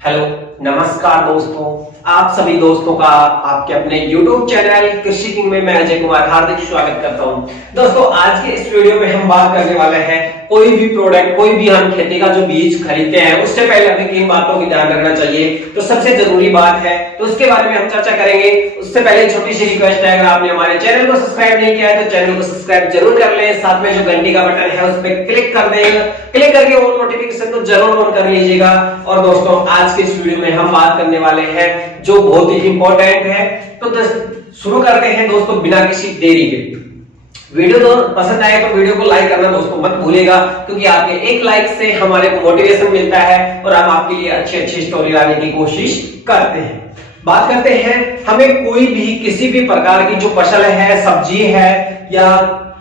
Hello, नमस्कार दोस्तों। आप सभी दोस्तों का आपके अपने YouTube चैनल कृषि किंग में मैं अजय कुमार हार्दिक स्वागत करता हूं। दोस्तों, आज के इस वीडियो में हम बात करने वाले हैं कोई भी प्रोडक्ट, कोई भी हम खेती का जो बीज खरीदते हैं उससे पहले हमें किन बातों की ध्यान रखना चाहिए। तो सबसे जरूरी बात है, तो उसके बारे में हम चर्चा करेंगे। उससे पहले छोटी सी रिक्वेस्ट है, अगर आपने हमारे चैनल को सब्सक्राइब नहीं किया है तो चैनल को सब्सक्राइब जरूर कर लें। साथ में जो घंटी का बटन है उस पर क्लिक कर दें, क्लिक करके ऑल नोटिफिकेशन को जरूर ऑन कर लीजिएगा। और दोस्तों, आज के इस वीडियो में हम बात करने वाले हैं जो बहुत ही इंपॉर्टेंट है। तो शुरू करते हैं दोस्तों, बिना किसी देरी के। वीडियो तो पसंद आए तो वीडियो को लाइक करना दोस्तों मत भूलिएगा, क्योंकि आपके एक लाइक से हमारे को मोटिवेशन मिलता है और हम आपके लिए अच्छी अच्छी स्टोरी लाने की कोशिश करते हैं। बात करते हैं, हमें कोई भी किसी भी प्रकार की जो फसल है, सब्जी है या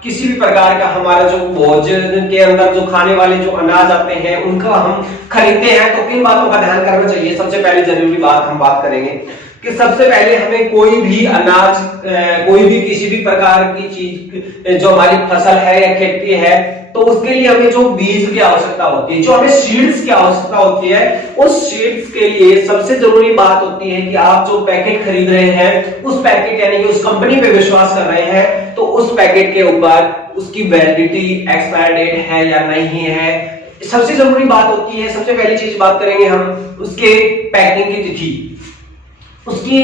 किसी भी प्रकार का हमारा जो भोजन के अंदर जो खाने वाले जो अनाज आते हैं उनका हम खरीदते हैं, तो किन बातों का ध्यान करना चाहिए। सबसे पहले जरूरी बात हम बात करेंगे कि सबसे पहले हमें कोई भी अनाज, कोई भी किसी भी प्रकार की चीज जो हमारी फसल है या खेती है, तो उसके लिए हमें जो बीज की आवश्यकता होती है, जो हमें सीड्स की आवश्यकता होती है, उस सीड्स के लिए सबसे जरूरी बात होती है कि आप जो पैकेट खरीद रहे हैं उस पैकेट यानी कि उस कंपनी पे विश्वास कर रहे हैं, तो उस पैकेट के ऊपर उसकी वैलिडिटी, एक्सपायर डेट है या नहीं है, सबसे जरूरी बात होती है। सबसे पहली चीज बात करेंगे हम उसके पैकिंग की तिथि, उसकी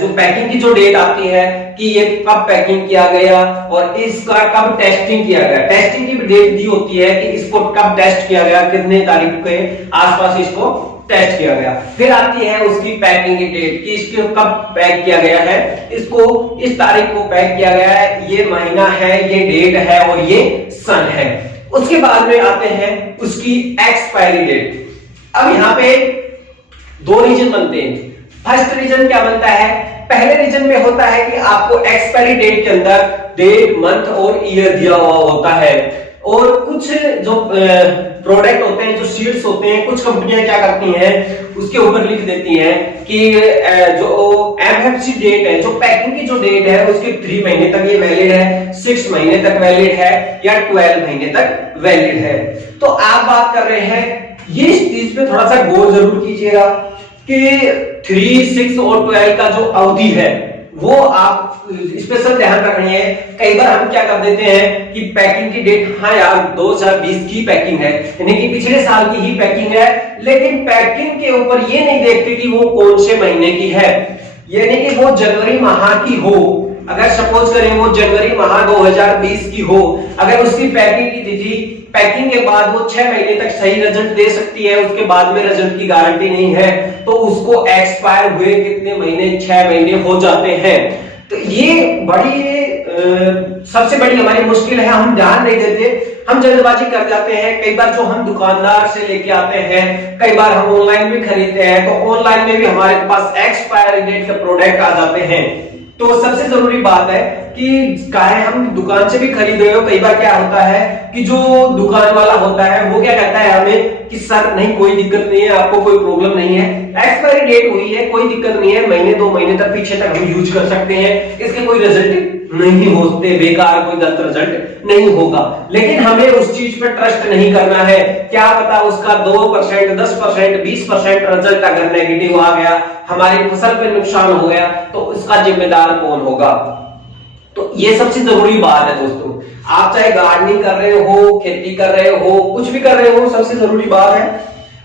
जो पैकिंग की जो डेट आती है कि ये कब पैकिंग किया गया और इसका कब टेस्टिंग किया गया। टेस्टिंग की डेट दी होती है कि इसको कब टेस्ट किया गया, कितने तारीख के आसपास इसको टेस्ट किया गया। फिर आती है उसकी पैकिंग की डेट कि इसको कब पैक किया गया है, इसको इस तारीख को पैक किया गया है, ये महीना है, ये डेट है और ये सन है। उसके बाद में आते हैं उसकी एक्सपायरी डेट। अब यहाँ पे दो रीजन बनते हैं। फर्स्ट रीजन क्या बनता है, पहले रीजन में होता है कि आपको एक्सपायरी डेट के अंदर डेट, मंथ और ईयर दिया हुआ होता है। और कुछ जो प्रोडक्ट होते हैं, जो सीड्स होते हैं, कुछ कंपनियां क्या करती हैं, उसके ऊपर लिख देती हैं कि जो एमएफसी डेट है, जो पैकिंग की जो डेट है उसके 3 महीने तक ये वैलिड है, 6 महीने तक वैलिड है या 12 महीने तक वैलिड है। तो आप बात कर रहे हैं, ये इस चीज पे थोड़ा सा गौर जरूर कीजिएगा कि 3, 6 और 12 का जो अवधि है वो आप स्पेशल ध्यान रखनी है। कई बार हम क्या कर देते हैं कि पैकिंग की डेट, हाँ यार 2020 की पैकिंग है, यानी कि पिछले साल की ही पैकिंग है, लेकिन पैकिंग के ऊपर ये नहीं देखते कि वो कौन से महीने की है, यानी कि वो जनवरी माह की हो। अगर सपोज करें वो जनवरी माह 2020 की हो, अगर उसकी पैकिंग की तिथि, पैकिंग के बाद वो 6 महीने तक सही रिजल्ट दे सकती है, उसके बाद में रिजल्ट की गारंटी नहीं है, तो उसको एक्सपायर हुए कितने महीने, 6 महीने हो जाते हैं। तो ये बड़ी सबसे बड़ी हमारी मुश्किल है, हम ध्यान नहीं देते, हम जल्दबाजी कर जाते हैं। कई बार जो हम दुकानदार से लेके आते हैं, कई बार हम ऑनलाइन भी खरीदते हैं, तो ऑनलाइन में भी हमारे पास एक्सपायरी डेट के प्रोडक्ट आ जाते हैं। तो सबसे जरूरी बात है कि चाहे हम दुकान से भी खरीद रहे हो, कई बार क्या होता है कि जो दुकान वाला होता है वो क्या कहता है हमें कि सर नहीं, कोई दिक्कत नहीं है, आपको कोई प्रॉब्लम नहीं है, एक्सपायरी डेट हुई है, कोई दिक्कत नहीं है, महीने 2 महीने तक पीछे तक हम यूज कर सकते हैं, इसके कोई रिजल्ट नहीं होते, बेकार कोई गलत रिजल्ट नहीं होगा। लेकिन हमें उस चीज पर ट्रस्ट नहीं करना है। क्या पता उसका 2%, 10%, 20% रिजल्ट अगर नेगेटिव आ गया, हमारी फसल पे नुकसान हो गया, तो उसका जिम्मेदार कौन होगा। तो ये सबसे जरूरी बात है दोस्तों। आप चाहे गार्डनिंग कर रहे हो, खेती कर रहे हो, कुछ भी कर रहे हो, सबसे जरूरी बात है,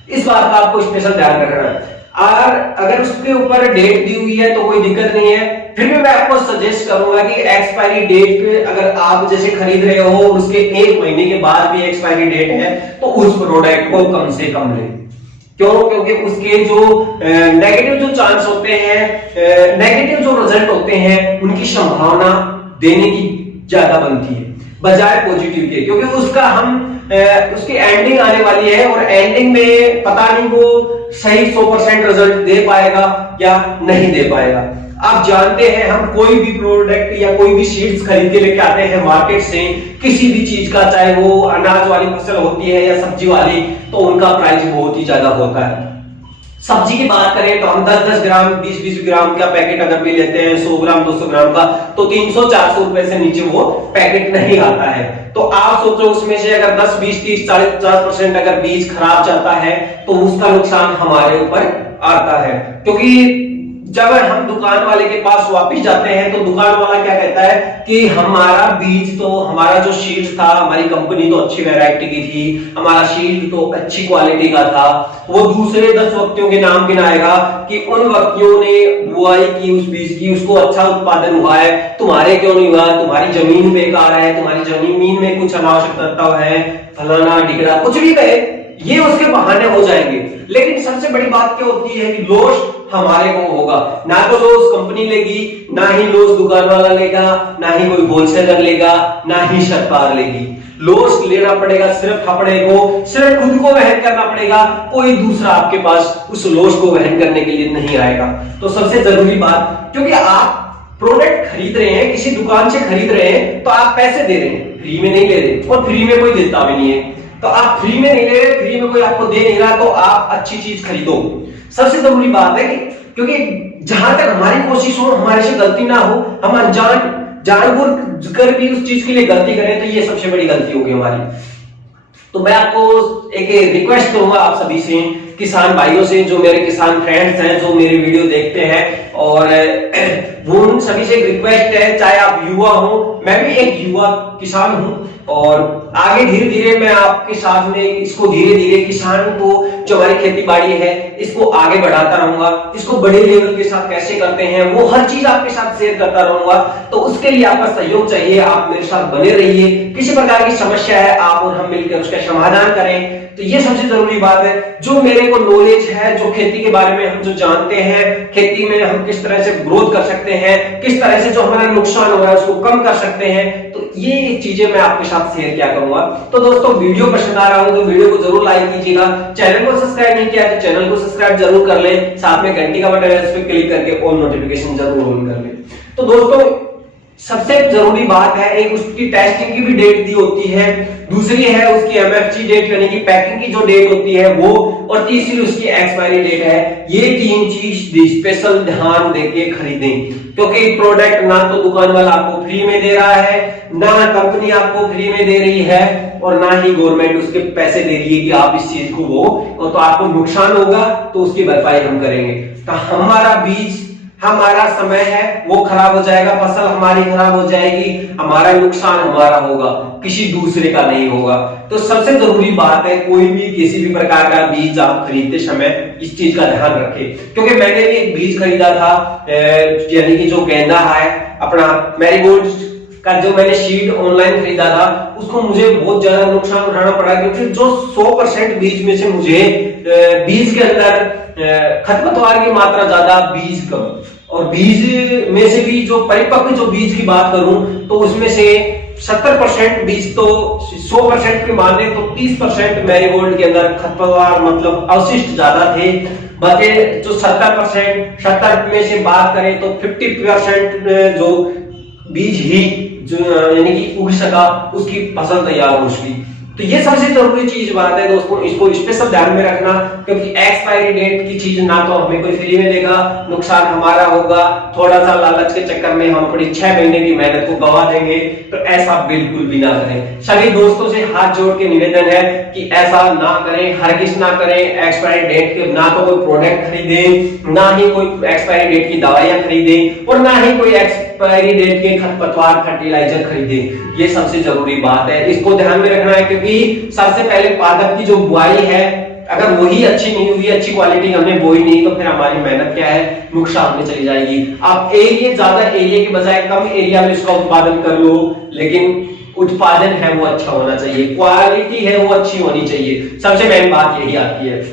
इस बात का आपको स्पेशल ध्यान रखना है। और अगर उसके ऊपर डेट दी हुई है तो कोई दिक्कत नहीं है, फिर भी मैं आपको सजेस्ट करूंगा कि एक्सपायरी डेट पे अगर आप जैसे खरीद रहे हो, उसके 1 महीने के बाद भी एक्सपायरी डेट है, तो उस प्रोडक्ट को कम से कम लें। क्यों? क्योंकि उसके जो नेगेटिव जो चांस होते हैं, नेगेटिव जो रिजल्ट होते हैं, उनकी संभावना देने की ज्यादा बनती है बजाय पॉजिटिव के, क्योंकि उसका उसकी एंडिंग आने वाली है और एंडिंग में पता नहीं वो सही 100% रिजल्ट दे पाएगा या नहीं दे पाएगा। आप जानते हैं, हम कोई भी प्रोडक्ट या कोई भी सीड्स खरीद के लेके आते हैं मार्केट से, किसी भी चीज का, चाहे वो अनाज वाली फसल होती है या सब्जी वाली, तो उनका प्राइस बहुत ही ज्यादा होता है। सब्जी की बात करें तो हम 10-10 ग्राम 20-20 ग्राम का पैकेट अगर भी लेते हैं 100 ग्राम 200 ग्राम का, तो 300-400 रुपए से नीचे वो पैकेट नहीं आता है। तो आप सोचो उसमें से अगर 10, 20, 30, 40-50% अगर बीज खराब जाता है तो उसका नुकसान हमारे ऊपर आता है। क्योंकि जब हम दुकान वाले के पास वापस जाते हैं तो दुकान वाला क्या कहता है कि हमारा बीज तो, हमारा जो सीड था, हमारी कंपनी तो अच्छी वैरायटी की थी, हमारा सीड तो अच्छी क्वालिटी का था। वो दूसरे 10 व्यक्तियों के नाम गिनाएगा कि उन व्यक्तियों ने बुआई की उस बीज की, उसको अच्छा उत्पादन हुआ है, तुम्हारे क्यों नहीं हुआ, तुम्हारी जमीन बेकार है, तुम्हारी जमीन में कुछ अनावश्यक तत्व है, फलाना ढिकड़ा कुछ भी कहे, ये उसके बहाने हो जाएंगे। लेकिन सबसे बड़ी बात क्या होती है कि लॉस हमारे को होगा, ना तो लॉस कंपनी लेगी, ना ही लॉस दुकान वाला लेगा, ना ही कोई होलसेलर लेगा, ना ही सरकार लेगी। लॉस लेना पड़ेगा सिर्फ अपने को, सिर्फ खुद को वहन करना पड़ेगा, कोई दूसरा आपके पास उस लॉस को वहन करने के लिए नहीं आएगा। तो सबसे जरूरी बात, क्योंकि आप प्रोडक्ट खरीद रहे हैं, किसी दुकान से खरीद रहे हैं तो आप पैसे दे रहे हैं, फ्री में नहीं ले रहे, और फ्री में कोई देता भी नहीं है। तो आप फ्री में नहीं ले रहे, फ्री में कोई आपको दे नहीं रहा, तो आप अच्छी चीज खरीदो। सबसे जरूरी बात है कि क्योंकि जहां तक हमारी कोशिश हो, हमारे से गलती ना हो, हम अनजान जानबूझ कर भी उस चीज के लिए गलती करें तो ये सबसे बड़ी गलती होगी हमारी। तो मैं आपको एक रिक्वेस्ट करूंगा आप सभी से, किसान भाइयों से, जो मेरे किसान फ्रेंड्स हैं, जो मेरे वीडियो देखते हैं, और वो उन सभी से एक रिक्वेस्ट है, चाहे आप युवा हो, मैं भी एक युवा किसान हूं, और आगे धीरे धीरे मैं आपके साथ में इसको धीरे धीरे किसान को, जो हमारी खेती बाड़ी है, इसको आगे बढ़ाता रहूंगा। इसको बड़े लेवल के साथ कैसे करते हैं वो हर चीज आपके साथ शेयर करता रहूंगा। तो उसके लिए आपका सहयोग चाहिए, आप मेरे साथ बने रहिए। किसी प्रकार की समस्या है, आप और हम मिलकर उसका समाधान करें। तो ये सबसे जरूरी बात है। जो मेरे को नॉलेज है, जो खेती के बारे में हम जो जानते हैं, खेती में हम किस तरह से ग्रोथ कर सकते हैं, किस तरह से जो हमारा नुकसान हो रहा है उसको कम कर सकते हैं, तो ये चीजें मैं आपके साथ शेयर किया करूंगा। तो दोस्तों, वीडियो पसंद आ रहा हो तो वीडियो को जरूर लाइक कीजिएगा। चैनल को सब्सक्राइब नहीं किया तो चैनल को सब्सक्राइब जरूर कर लें, साथ में घंटी का बटन है उस पर क्लिक करके ऑल नोटिफिकेशन जरूर ऑन कर लें। तो दोस्तों, सबसे जरूरी बात है, एक उसकी टेस्टिंग की भी डेट दी होती है, दूसरी है उसकी एमएफसी डेट यानी कि पैकिंग की जो डेट होती है वो, और तीसरी उसकी एक्सपायरी डेट है। ये 3 चीज स्पेशल ध्यान देके खरीदें, क्योंकि प्रोडक्ट ना तो दुकान वाला आपको फ्री में दे रहा है, ना कंपनी आपको फ्री में दे रही है, और ना ही गवर्नमेंट उसके पैसे दे रही है कि आप इस चीज को वो, तो आपको नुकसान होगा तो उसकी भरपाई हम करेंगे। तो हमारा बीज, हमारा समय है वो खराब हो जाएगा, फसल हमारी खराब हो जाएगी, हमारा नुकसान हमारा होगा, किसी दूसरे का नहीं होगा। तो सबसे जरूरी बात है, कोई भी किसी भी प्रकार का बीज आप खरीदते समय इस चीज का ध्यान रखें। क्योंकि मैंने भी एक बीज खरीदा था, यानी कि जो गेंदा है अपना मैरीगोल्ड का, जो मैंने सीड ऑनलाइन खरीदा था, उसको मुझे बहुत ज्यादा नुकसान उठाना पड़ा, क्योंकि जो 100% बीज में से मुझे बीज के अंदर खरपतवार की मात्रा ज्यादा, बीज कम, और बीज में से भी जो परिपक्व जो बीज की बात करूं तो उसमें से 70% बीज, तो 100% के माने तो 30% मैरीगोल्ड के अंदर खरपतवार मतलब अवशिष्ट ज्यादा थे। बाकी जो 70% में से बात करें तो 50% जो बीज ही जो यानी कि उग सका, उसकी फसल तैयार हो सकी। तो ये सबसे जरूरी चीज बात है दोस्तों, इसको स्पेशल ध्यान में रखना, क्योंकि एक्सपायरी डेट की चीज ना तो हमें कोई फ्री में देगा, नुकसान हमारा होगा, थोड़ा सा लालच के चक्कर में हम अपनी 6 महीने की मेहनत को गवा देंगे। तो ऐसा बिल्कुल भी ना करें। सभी दोस्तों से हाथ जोड़ के निवेदन है कि ऐसा ना करें, हरगिज ना करें। एक्सपायरी डेट के ना तो कोई प्रोडक्ट खरीदें, ना ही कोई एक्सपायरी डेट की दवाइयां खरीदें, और ना ही कोई एक्सपायरी डेट के खरपतवार फर्टिलाइजर खरीदें। ये सबसे जरूरी बात है, इसको ध्यान में रखना है। क्योंकि सबसे पहले पादप की जो बुआई है, अगर वही अच्छी नहीं हुई, अच्छी क्वालिटी हमने बोई नहीं, तो फिर हमारी मेहनत क्या है, नुकसान में चली जाएगी। आप ज्यादा एरिया के बजाय कम एरिया में इसका उत्पादन कर लो, लेकिन उत्पादन है वो अच्छा होना चाहिए, क्वालिटी है वो अच्छी होनी चाहिए। सबसे मेन बात यही आती है।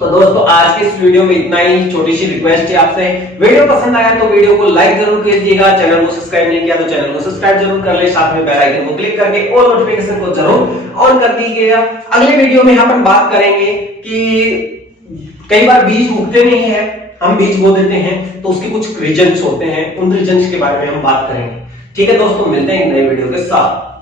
तो दोस्तों, आज के इस वीडियो में इतना ही, छोटी सी रिक्वेस्ट है आपसे। वीडियो पसंद आया तो वीडियो को लाइक जरूर कीजिएगा, चैनल को सब्सक्राइब नहीं किया तो चैनल को सब्सक्राइब जरूर कर ले, साथ में बेल आइकन को क्लिक करके ऑल नोटिफिकेशन को जरूर ऑन कर दीजिएगा। अगले वीडियो में हम बात करेंगे कि कई बार बीज उगते नहीं है, हम बीज बो देते हैं, तो उसके कुछ रीजंस होते हैं, उन रीजंस के बारे में हम बात करेंगे। ठीक है दोस्तों, मिलते हैं नए वीडियो के साथ।